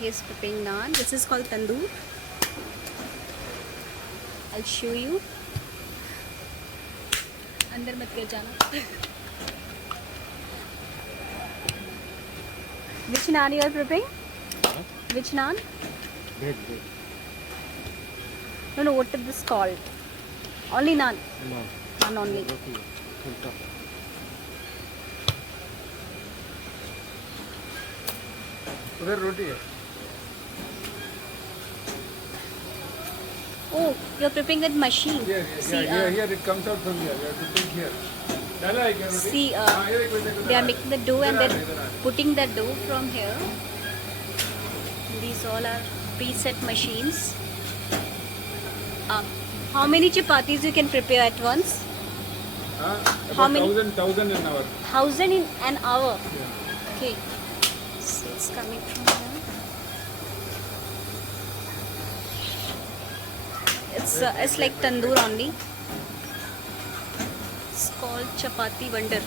He's preparing naan. This is called tandoor. I'll show you. अंदर मत कर जाना. Which naan you are preparing? Huh? Which naan? Bread. No, what is this called? Only naan. No. Naan only. Roti. On top. उधर रोटी है. Oh, you're preparing that machine. See, Here it comes out from here. You have to take here. डाला है क्या रोटी? See, ये देखो they are making the dough and then putting the dough from here. These all are preset machines. How many chapatis you can prepare at once? How many? 1000 an hour. 1000 in an hour. Yeah. Okay. So it's coming from here. It's like tandoor only. It's called chapati wonder.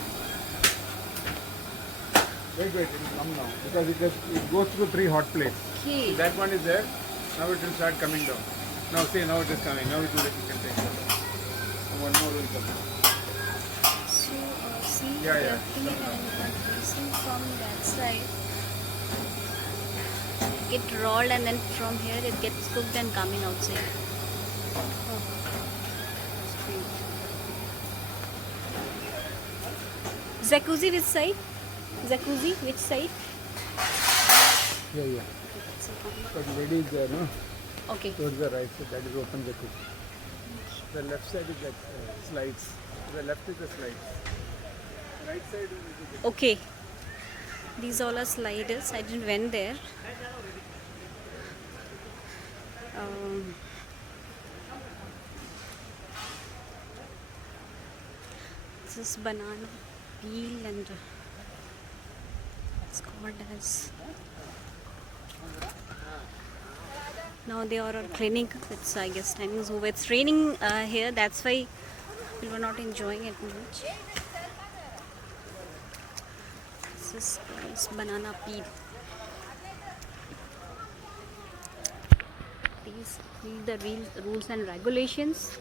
Wait, it will come now because it goes through 3 hot plates. Okay. So that one is there. Now it will start coming down. Now see, now it is coming. Now it will you can take it. One more will come. So see, Yeah. and placing from that side. Get rolled and then from here it gets cooked and coming outside. Oh. Jacuzzi which side? Jacuzzi which side? Yeah. But lady is there, no? Okay. Towards the right side, that is open jacuzzi. The left side is like slides. The left is the slides. Right side is the jacuzzi. Okay. These all are sliders. I didn't went there. This is banana peel and it's called as. Now they are all cleaning. It's I guess timing is over. It's raining here. That's why we were not enjoying it much. This is banana peel. These are the real rules and regulations.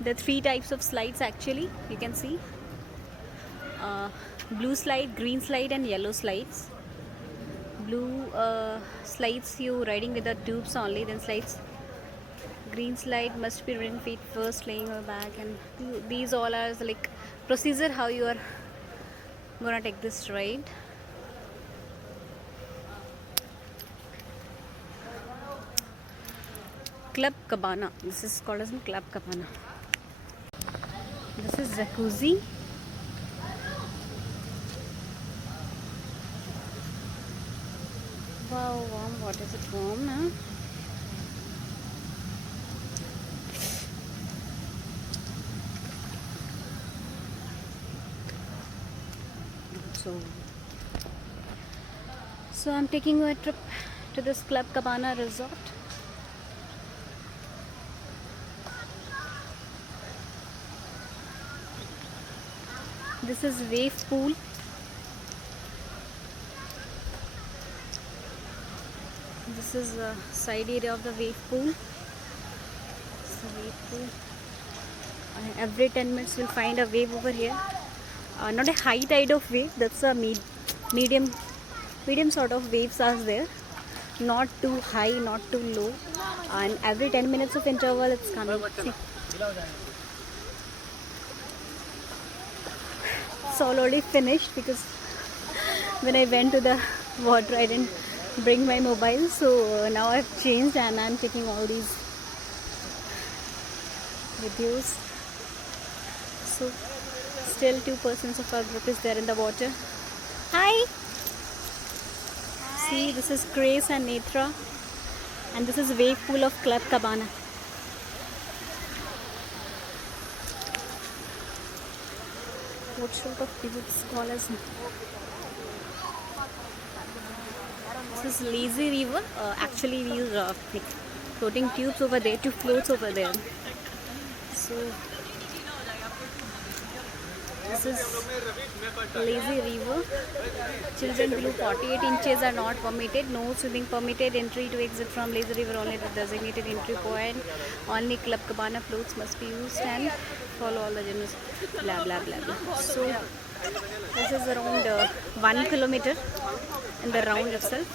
There are 3 types of slides actually. You can see blue slide, green slide, and yellow slides. Blue slides you riding with the tubes only. Then slides. Green slide must be ridden feet first, laying your back, and these all are like procedure how you are gonna take this ride. Club Cabana. This is called as Club Cabana. This is jacuzzi. Wow, warm. What is it warm now? So I'm taking a trip to this Club Cabana resort. This is wave pool. This is the side area of the wave pool. It's a wave pool. Every 10 minutes we'll find a wave over here. Not a high tide of wave. That's a medium sort of waves are there. Not too high, not too low. And every 10 minutes of interval it's coming. See. It's already finished because when I went to the water I didn't bring my mobile, so now I've changed and I'm taking all these videos. So still 2% of our group is there in the water. Hi! See, this is Grace and Netra, and this is wave pool of Club Cabana. What sort of people this call as? This is lazy river. Actually, we use like floating tubes over there, 2 floats over there. So this is lazy river. Children below 48 inches are not permitted. No swimming permitted. Entry to exit from lazy river only the designated entry point. Only Club Cabana floats must be used and follow all the general blah blah blah blah. So this is around 1 kilometer in the round itself.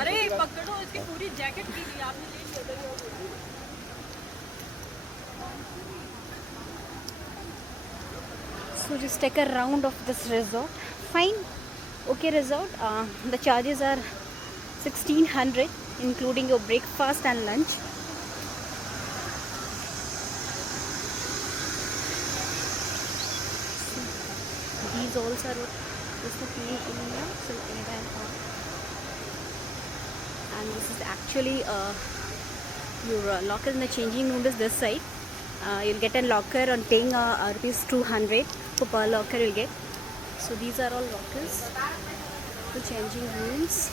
अरे पकड़ो इसकी पूरी jacket की ली आपने ले लिया So just take a round of this resort. Fine, okay resort. The charges are 1600 including your breakfast and lunch. These also are just the clean area, so and this is actually your locker in the changing room is this side. You'll get a locker on paying rupees 200 for per locker you'll get. So these are all lockers, the changing rooms,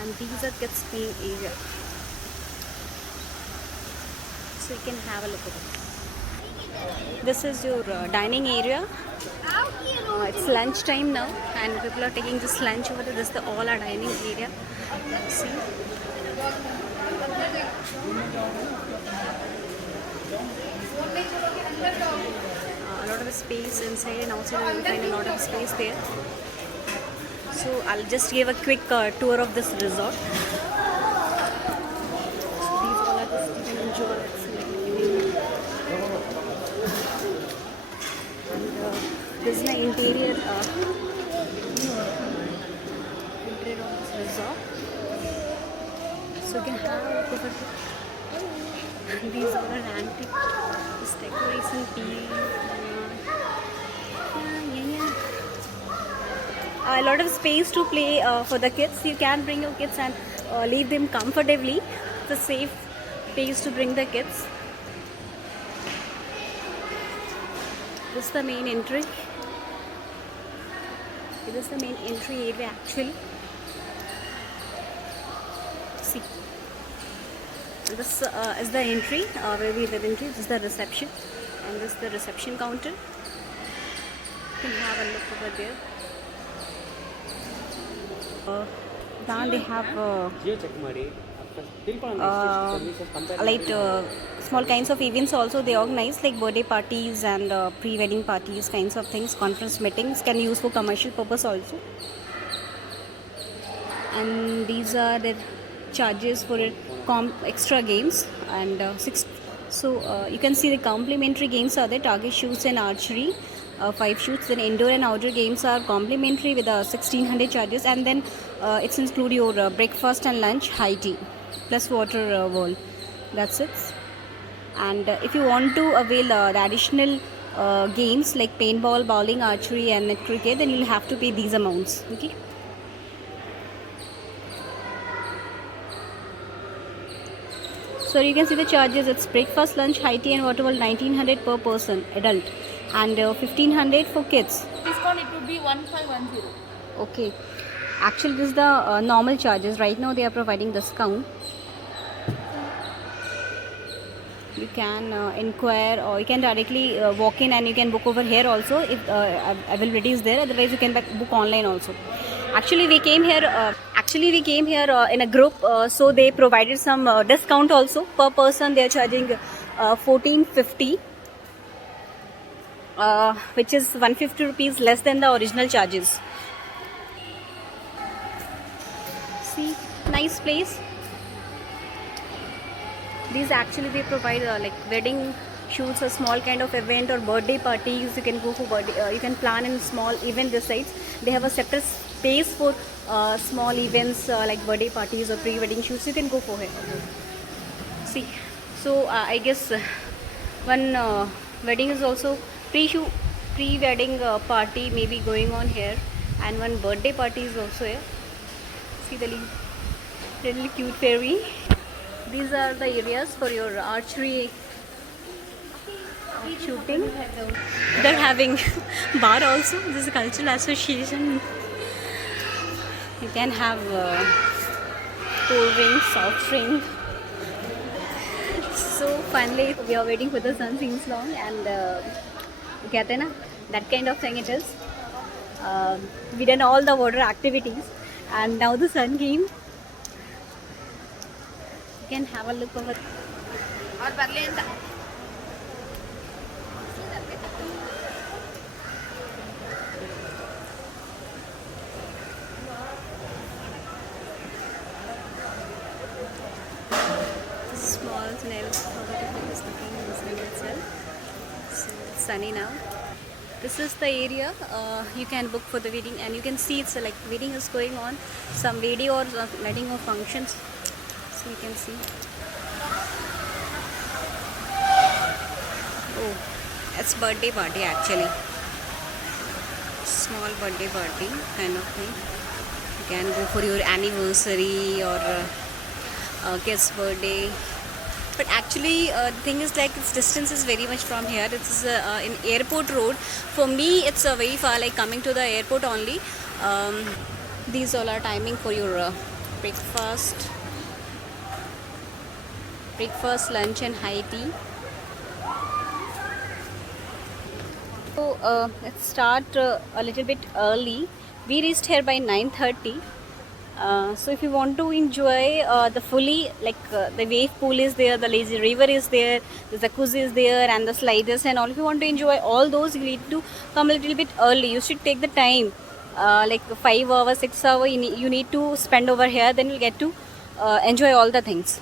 and these are kids playing area. So you can have a look at it. This is your dining area. It's lunch time now and people are taking this lunch over there. This is the all our dining area. See? A lot of space inside and outside. You will find a lot of space there. So I'll just give a quick tour of this resort. So these all are the you can enjoy. This is my interior of this resort. So you can have a look over here. These are an antique. This decoration piece. A lot of space to play for the kids. You can bring your kids and leave them comfortably. It's a safe place to bring the kids. This is the main entry. This is the main entry area actually. See. This is the entry where we will entry. This is the reception, and this is the reception counter. You can have a look over there. Then they have like small kinds of events also they organize, like birthday parties and pre-wedding parties, kinds of things. Conference meetings can use for commercial purpose also. And these are the charges for extra games and you can see the complimentary games are there: target shoots and archery, 5 shoots. Then indoor and outdoor games are complimentary with 1600 charges, and then it's include your breakfast and lunch, high tea plus water wall. That's it. And if you want to avail the additional games like paintball, bowling, archery and cricket, then you'll have to pay these amounts. Okay. So you can see the charges. It's breakfast, lunch, high tea and water wall, 1900 per person adult, and 1500 for kids. Discount it would be 1510. Okay, actually this is the normal charges. Right now they are providing discount. You can inquire, or you can directly walk in and you can book over here also if availability is there. Otherwise you can book online also. Actually we came here in a group, so they provided some discount also. Per person they are charging 1450, which is 150 rupees less than the original charges. See, nice place. These actually they provide like wedding shoots, a small kind of event, or birthday parties. You can go for birthday. You can plan in small event this sites. They have a separate space for small events like birthday parties or pre-wedding shoots. You can go for it. See, so I guess one wedding is also pre-wedding party maybe going on here, and one birthday party is also here. See the little cute fairy. These are the areas for your archery shooting. They're having bar also. This is a cultural association. You can have cold drink, soft drink. So finally we are waiting for the sun since long, and कहते हैं ना, that kind of thing it is. We done all the water activities, and now the sun came. You can have a look over. और बरले अंत Small snail photography is looking in the sun itself. So it's sunny now. This is the area you can book for the wedding, and you can see it's like wedding is going on, some video or wedding or functions. So you can see. Oh, it's birthday party actually. Small birthday party kind of thing. You can go for your anniversary or kid's birthday. But actually the thing is like its distance is very much from here. It's in airport road. For me it's very far, like coming to the airport only. These all are timing for your breakfast, lunch and high tea. So let's start a little bit early. We reached here by 9:30. So if you want to enjoy the fully, like the wave pool is there, the lazy river is there, the jacuzzi is there, and the sliders and all. If you want to enjoy all those, you need to come a little bit early. You should take the time, like 5 hours, 6 hours. You need to spend over here. Then you'll get to enjoy all the things.